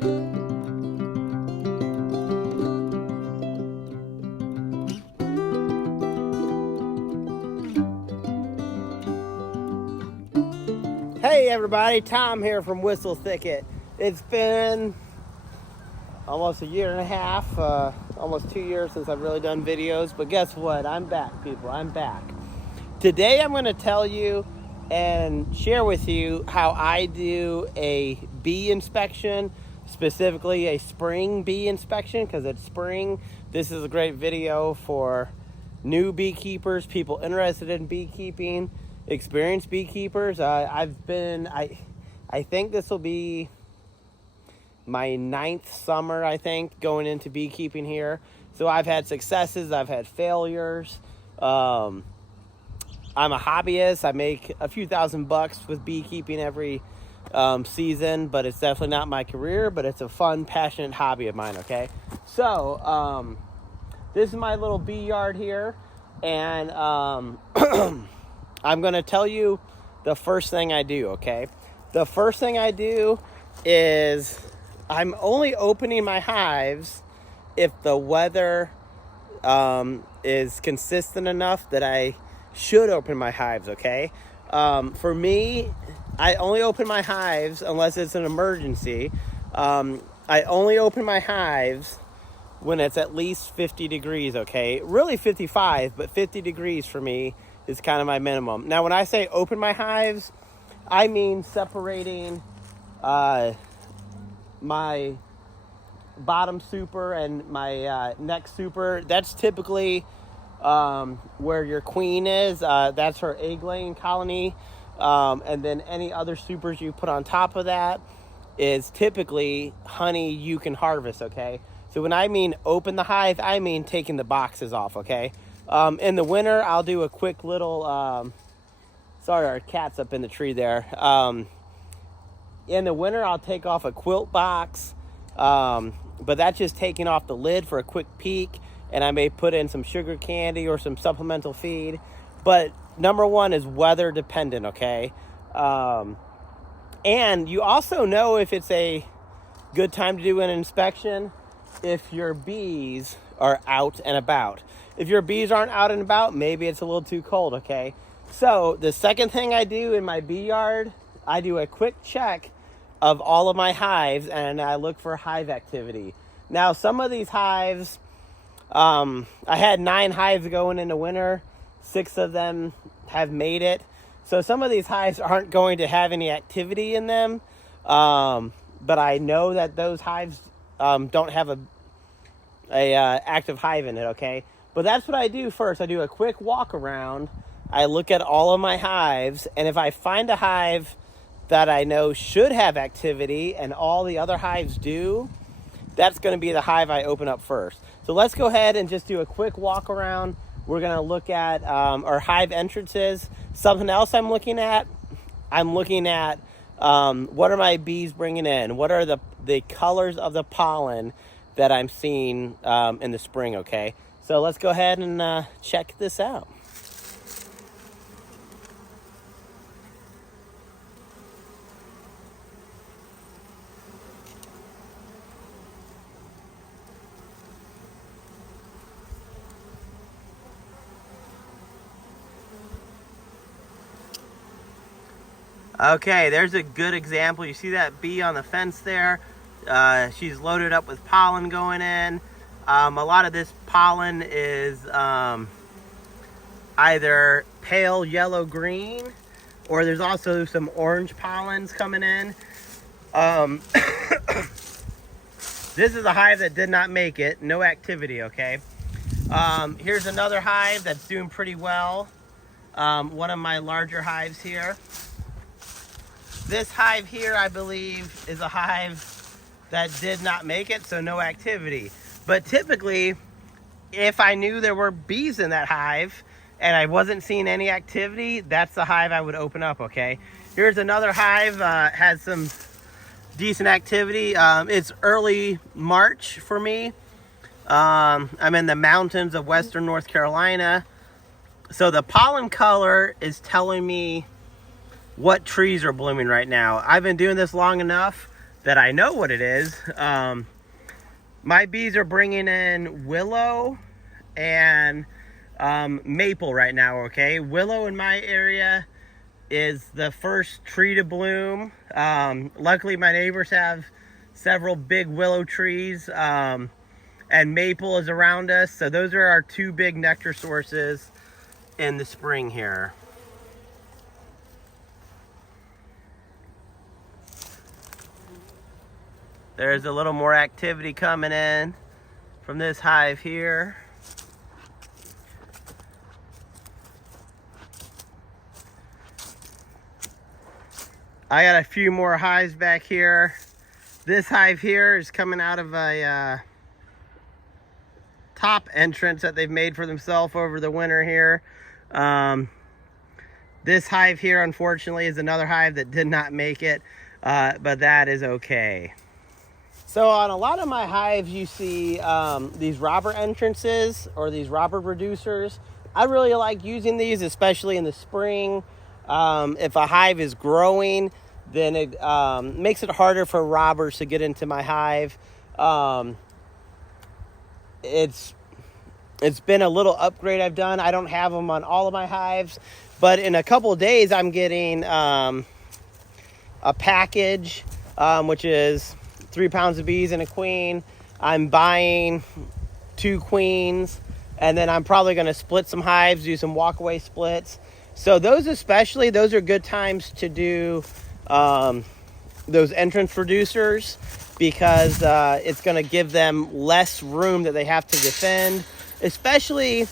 Hey everybody, Tom here from Whistle Thicket. It's been almost a year and a half, almost 2 years since I've really done videos, but guess what? I'm back, people. I'm back. Today I'm going to tell you and share with you how I do a bee inspection, specifically a spring bee inspection, because it's spring. This is a great video for new beekeepers, people interested in beekeeping, experienced beekeepers. I think this will be my 9th summer, I think, going into beekeeping here. So I've had successes, I've had failures. I'm a hobbyist. I make a few $1,000 with beekeeping every season, but it's definitely not my career, but it's a fun, passionate hobby of mine, okay? So, this is my little bee yard here, and I'm going to tell you the first thing I do, okay? The first thing I do is I'm only opening my hives if the weather is consistent enough that I should open my hives, okay? For me, I only open my hives unless it's an emergency. I only open my hives when it's at least 50 degrees, okay? Really 55, but 50 degrees for me is kind of my minimum. Now, when I say open my hives, I mean separating my bottom super and my neck super. That's typically where your queen is. That's her egg-laying colony. And then any other supers you put on top of that is typically honey you can harvest, okay? So when I mean open the hive, I mean taking the boxes off, okay? In the winter, I'll do a quick little, sorry, our cat's up in the tree there. In the winter, I'll take off a quilt box, but that's just taking off the lid for a quick peek, and I may put in some sugar candy or some supplemental feed. But number one is weather dependent, okay? And you also know if it's a good time to do an inspection if your bees are out and about. If your bees aren't out and about, maybe it's a little too cold, okay? So the second thing I do in my bee yard, I do a quick check of all of my hives, and I look for hive activity. Now, some of these hives, I had 9 hives going into winter. 6 of them have made it. So some of these hives aren't going to have any activity in them. But I know that those hives don't have a active hive in it, okay? But that's what I do first. I do a quick walk around. I look at all of my hives, and if I find a hive that I know should have activity and all the other hives do, that's going to be the hive I open up first. So let's go ahead and just do a quick walk around. We're going to look at our hive entrances. Something else I'm looking at what are my bees bringing in? What are the colors of the pollen that I'm seeing in the spring, okay? So let's go ahead and check this out. Okay, there's a good example. You see that bee on the fence there? She's loaded up with pollen going in. A lot of this pollen is either pale yellow-green, or there's also some orange pollens coming in. This is a hive that did not make it. No activity, okay? Here's another hive that's doing pretty well. One of my larger hives here. This hive here, I believe, is a hive that did not make it, so no activity. But typically, if I knew there were bees in that hive and I wasn't seeing any activity, that's the hive I would open up, okay? Here's another hive, has some decent activity. It's early March for me. I'm in the mountains of western North Carolina. So the pollen color is telling me what trees are blooming right now. I've been doing this long enough that I know what it is. My bees are bringing in willow and maple right now, okay? Willow in my area is the first tree to bloom. Luckily, my neighbors have several big willow trees, and maple is around us. So those are our two big nectar sources in the spring here. There's a little more activity coming in from this hive here. I got a few more hives back here. This hive here is coming out of a top entrance that they've made for themselves over the winter here. This hive here, unfortunately, is another hive that did not make it, but that is okay. So on a lot of my hives, you see these robber entrances or these robber reducers. I really like using these, especially in the spring. If a hive is growing, then it makes it harder for robbers to get into my hive. It's been a little upgrade I've done. I don't have them on all of my hives, but in a couple of days, I'm getting a package, which is 3 pounds of bees and a queen. I'm buying 2 queens, and then I'm probably going to split some hives, do some walkaway splits. So those especially, those are good times to do those entrance reducers, because it's going to give them less room that they have to defend, especially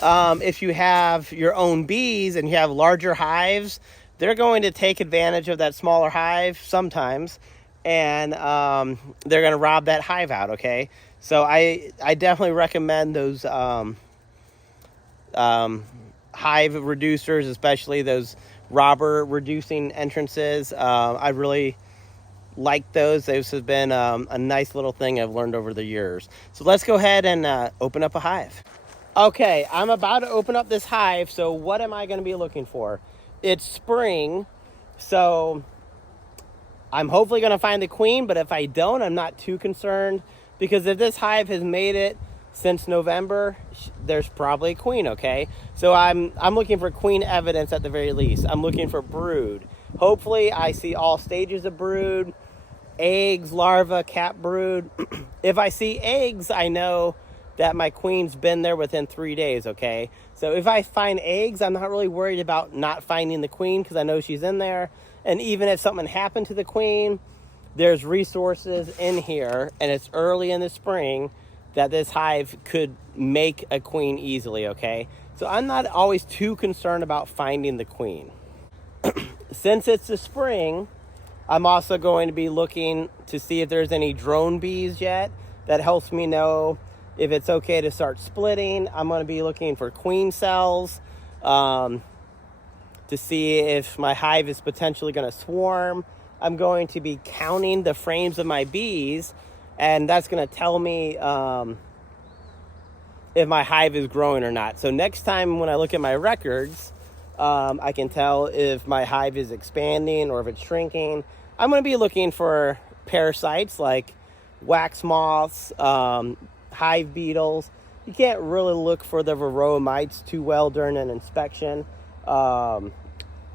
if you have your own bees and you have larger hives. They're going to take advantage of that smaller hive sometimes, and they're going to rob that hive out, okay? So I definitely recommend those hive reducers, especially those robber reducing entrances. I really like those. Those have been a nice little thing I've learned over the years. So let's go ahead and open up a hive. Okay, I'm about to open up this hive, so what am I going to be looking for? It's spring, so I'm hopefully going to find the queen, but if I don't, I'm not too concerned, because if this hive has made it since November, there's probably a queen, okay? So I'm looking for queen evidence at the very least. I'm looking for brood. Hopefully I see all stages of brood, eggs, larvae, cap brood. If I see eggs, I know that my queen's been there within 3 days, okay? So if I find eggs, I'm not really worried about not finding the queen, because I know she's in there. And even if something happened to the queen, there's resources in here, and it's early in the spring, that this hive could make a queen easily, okay? So I'm not always too concerned about finding the queen. Since it's the spring, I'm also going to be looking to see if there's any drone bees yet. That helps me know if it's okay to start splitting. I'm going to be looking for queen cells to see if my hive is potentially going to swarm. I'm going to be counting the frames of my bees, and that's going to tell me if my hive is growing or not. So next time when I look at my records, I can tell if my hive is expanding or if it's shrinking. I'm going to be looking for parasites like wax moths, hive beetles. You can't really look for the varroa mites too well during an inspection. I'm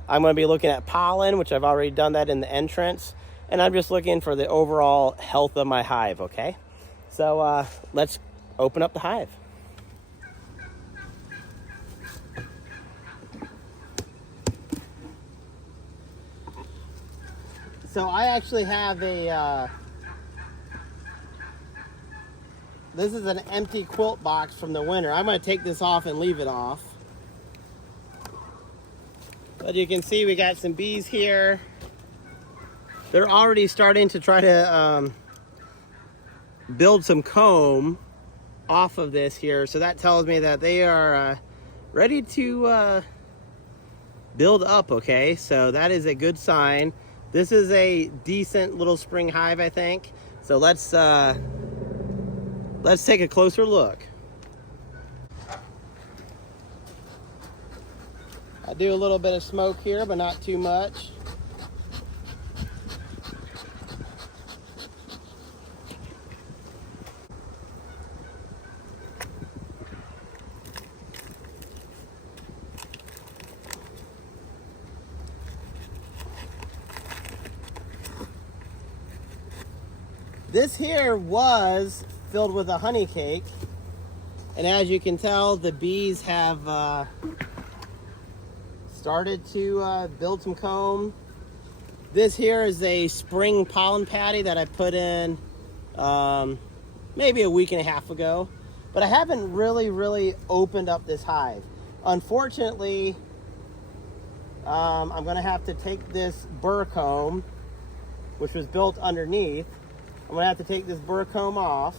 going to be looking at pollen, which I've already done that in the entrance. And I'm just looking for the overall health of my hive, okay? So let's open up the hive. So I actually have a, this is an empty quilt box from the winter. I'm going to take this off and leave it off. But you can see we got some bees here. They're already starting to try to build some comb off of this here. So that tells me that they are ready to build up, okay? So that is a good sign. This is a decent little spring hive, I think. So let's take a closer look. I do a little bit of smoke here, but not too much. This here was filled with a honey cake, and as you can tell, the bees have started to build some comb. This here is a spring pollen patty that I put in maybe a week and a half ago, but I haven't really opened up this hive. Unfortunately, I'm gonna have to take this burr comb, which was built underneath. I'm gonna have to take this burr comb off.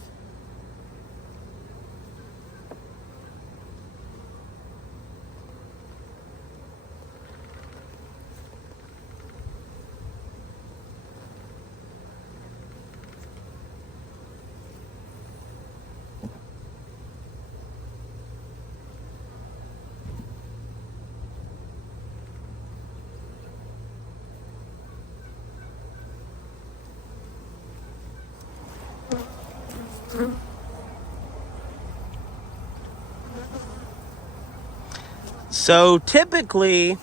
So typically,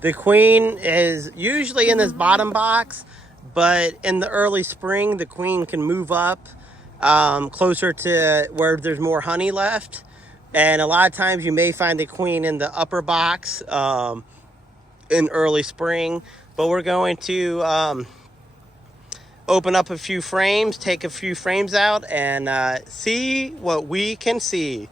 the queen is usually in this bottom box, but in the early spring, the queen can move up closer to where there's more honey left. And a lot of times you may find the queen in the upper box in early spring. But we're going to open up a few frames, take a few frames out, and see what we can see.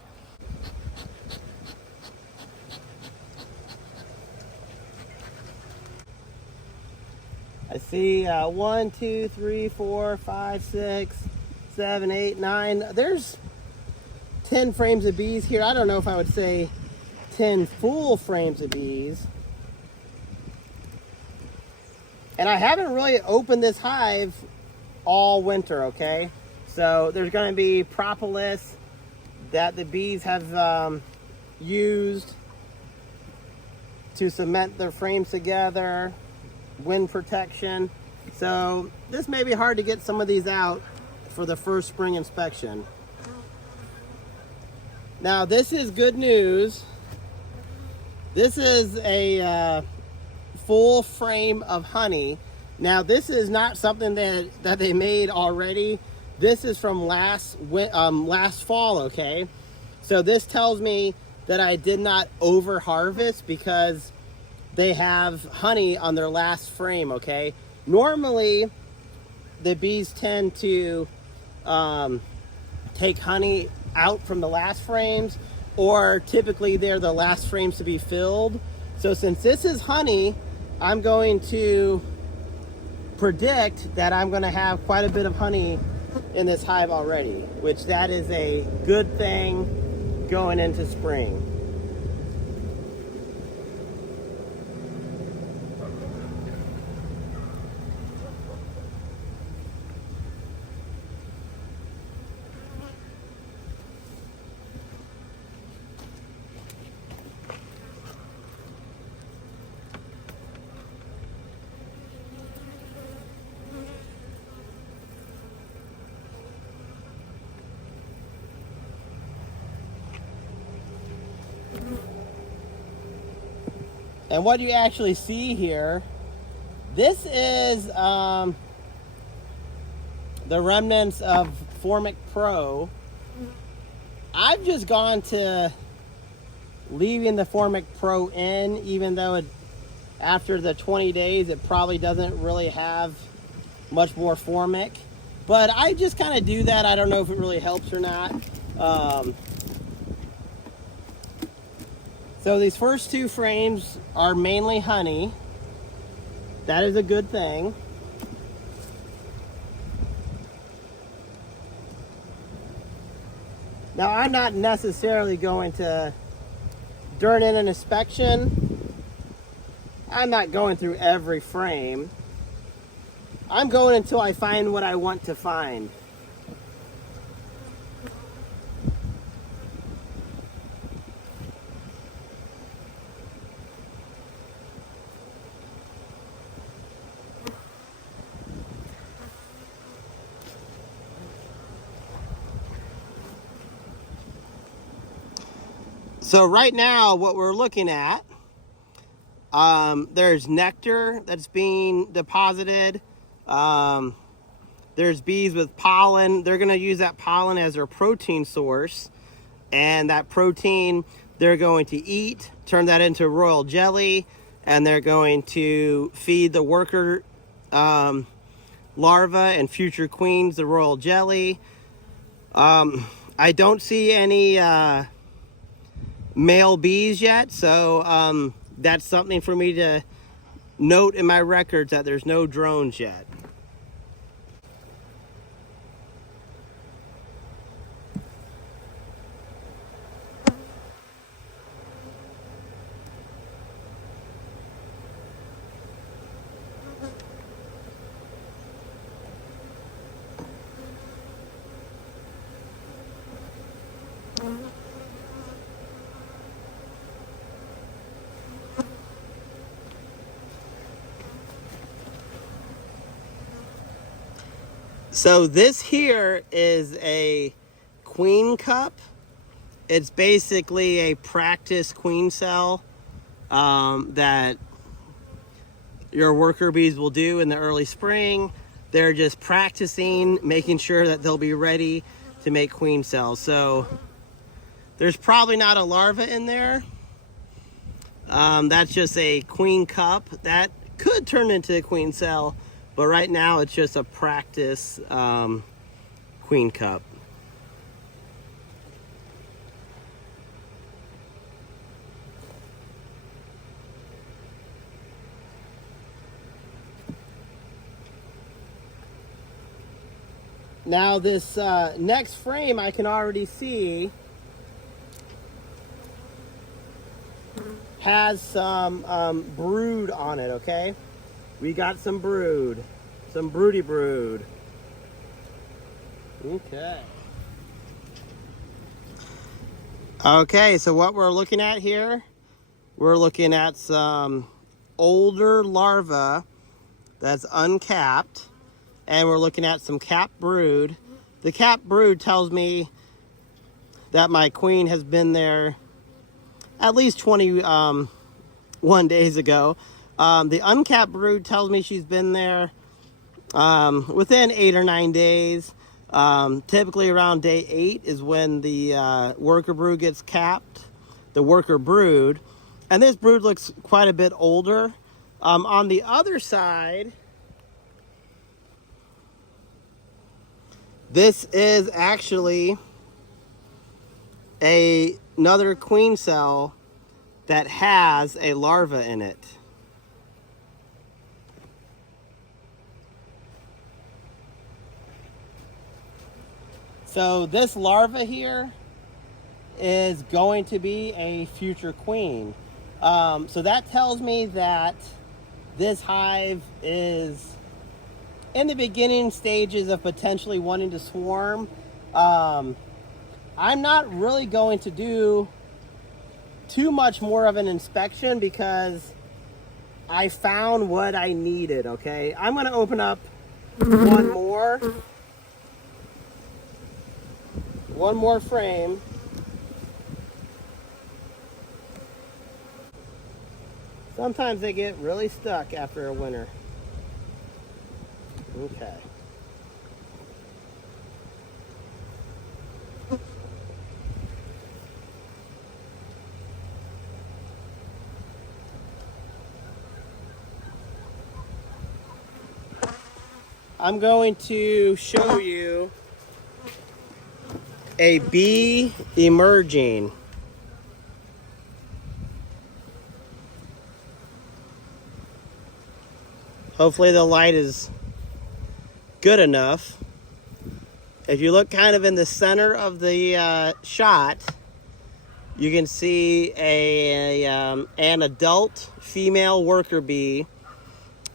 I see 1, 2, 3, 4, 5, 6, 7, 8, 9. There's 10 frames of bees here. I don't know if I would say 10 full frames of bees. And I haven't really opened this hive all winter, okay? So there's going to be propolis that the bees have used to cement their frames together, wind protection. So this may be hard to get some of these out for the first spring inspection. Now this is good news. This is a full frame of honey. Now this is not something that they made already. This is from last fall, okay? So this tells me that I did not over harvest because they have honey on their last frame, okay? Normally, the bees tend to take honey out from the last frames, or typically they're the last frames to be filled. So since this is honey, I'm going to predict that I'm gonna have quite a bit of honey in this hive already, which that is a good thing going into spring. And what you actually see here, this is the remnants of Formic Pro. I've just gone to leaving the Formic Pro in, even though after the 20 days, it probably doesn't really have much more Formic. But I just kind of do that. I don't know if it really helps or not. So these first two frames are mainly honey. That is a good thing. Now I'm not necessarily going to, during an inspection, I'm not going through every frame. I'm going until I find what I want to find. So right now, what we're looking at, there's nectar that's being deposited. There's bees with pollen. They're going to use that pollen as their protein source. And that protein they're going to eat, turn that into royal jelly, and they're going to feed the worker larva and future queens the royal jelly. I don't see any male bees yet, so that's something for me to note in my records, that there's no drones yet. So this here is a queen cup. It's basically a practice queen cell that your worker bees will do in the early spring. They're just practicing, making sure that they'll be ready to make queen cells. So there's probably not a larva in there. That's just a queen cup. That could turn into a queen cell, but right now it's just a practice queen cup. Now this next frame I can already see has some brood on it, okay? We got some brood, some broody brood. Okay. Okay, so what we're looking at here, we're looking at some older larva that's uncapped, and we're looking at some capped brood. The capped brood tells me that my queen has been there at least 21 days ago. The uncapped brood tells me she's been there within 8 or 9 days. Typically around day 8 is when the worker brood gets capped, the worker brood. And this brood looks quite a bit older. On the other side, this is actually another queen cell that has a larva in it. So this larva here is going to be a future queen. So that tells me that this hive is in the beginning stages of potentially wanting to swarm. I'm not really going to do too much more of an inspection because I found what I needed, okay? I'm going to open up one more frame. Sometimes they get really stuck after a winter. Okay. I'm going to show you a bee emerging. Hopefully the light is good enough. If you look kind of in the center of the shot, you can see an adult female worker bee,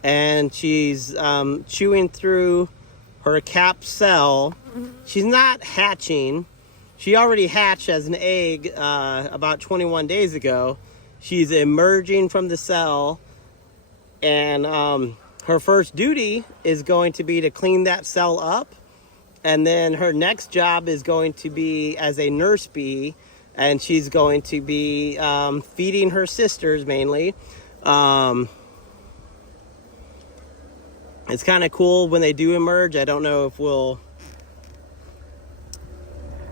and she's chewing through her capped cell. She's not hatching. She already hatched as an egg about 21 days ago. She's emerging from the cell, and her first duty is going to be to clean that cell up, and then her next job is going to be as a nurse bee, and she's going to be feeding her sisters mainly. It's kind of cool when they do emerge. I don't know if we'll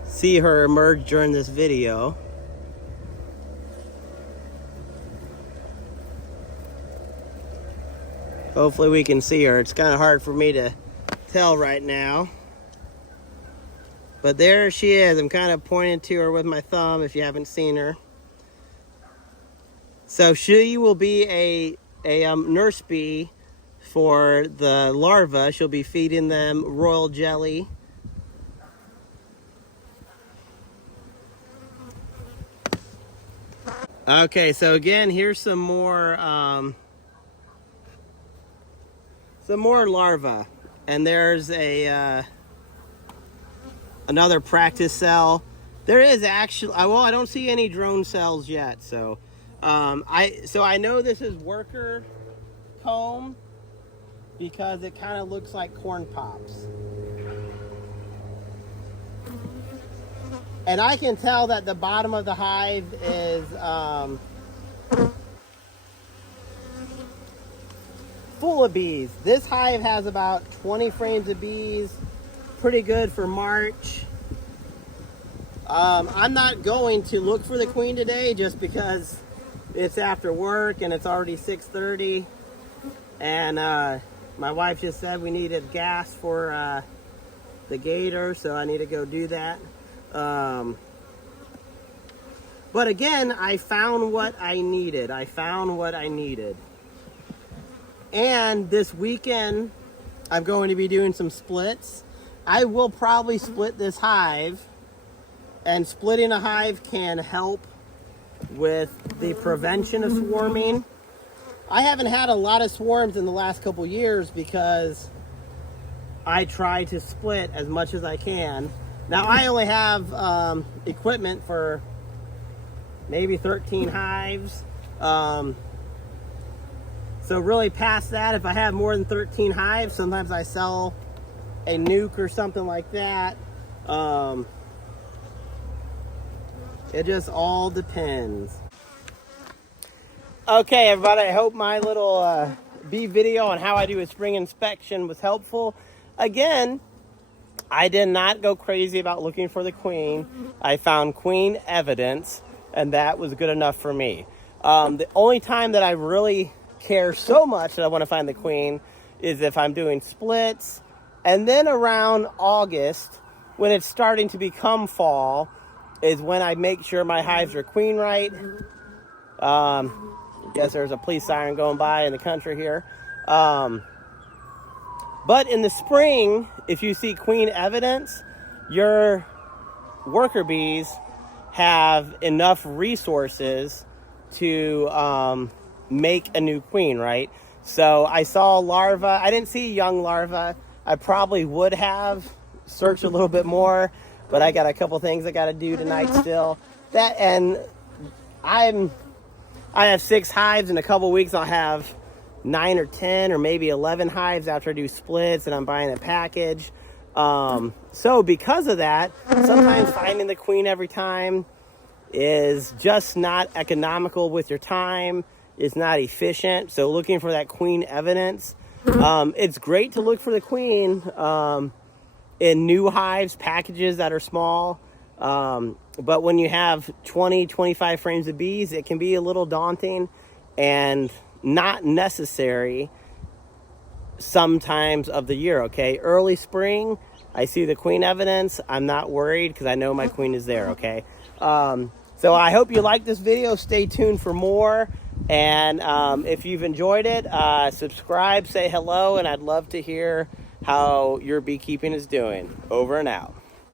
see her emerge during this video. Hopefully we can see her. It's kind of hard for me to tell right now. But there she is. I'm kind of pointing to her with my thumb if you haven't seen her. So she will be a nurse bee for the larvae. She'll be feeding them royal jelly. Okay, so again, here's some more larvae, and there's a another practice cell. There is actually, well, I don't see any drone cells yet, so I know this is worker comb because it kind of looks like corn pops. And I can tell that the bottom of the hive is full of bees. This hive has about 20 frames of bees. Pretty good for March. I'm not going to look for the queen today just because it's after work and it's already 6:30. And my wife just said we needed gas for the gator, so I need to go do that. But again, I found what I needed. And this weekend, I'm going to be doing some splits. I will probably split this hive, and splitting a hive can help with the prevention of swarming. I haven't had a lot of swarms in the last couple years because I try to split as much as I can. Now I only have equipment for maybe 13 hives. So really past that, if I have more than 13 hives, sometimes I sell a nuke or something like that. It just all depends. Okay, everybody, I hope my little bee video on how I do a spring inspection was helpful. Again, I did not go crazy about looking for the queen. I found queen evidence, and that was good enough for me. The only time that I really care so much that I want to find the queen is if I'm doing splits, and then around August, when it's starting to become fall, is when I make sure my hives are queen right. I guess there's a police siren going by in the country here. But in the spring, if you see queen evidence, your worker bees have enough resources to make a new queen, right? So I saw larvae. I didn't see young larvae. I probably would have searched a little bit more, but I got a couple things I got to do tonight still. And I have 6 hives. In a couple weeks, I'll have 9 or 10 or maybe 11 hives after I do splits and I'm buying a package. So because of that, sometimes finding the queen every time is just not economical with your time. It's not efficient. So looking for that queen evidence. It's great to look for the queen in new hives, packages that are small. But when you have 20, 25 frames of bees, it can be a little daunting and not necessary sometimes of the year, okay? Early spring, I see the queen evidence. I'm not worried because I know my queen is there, okay? So I hope you like this video. Stay tuned for more. And if you've enjoyed it, subscribe, say hello, and I'd love to hear how your beekeeping is doing. Over and out.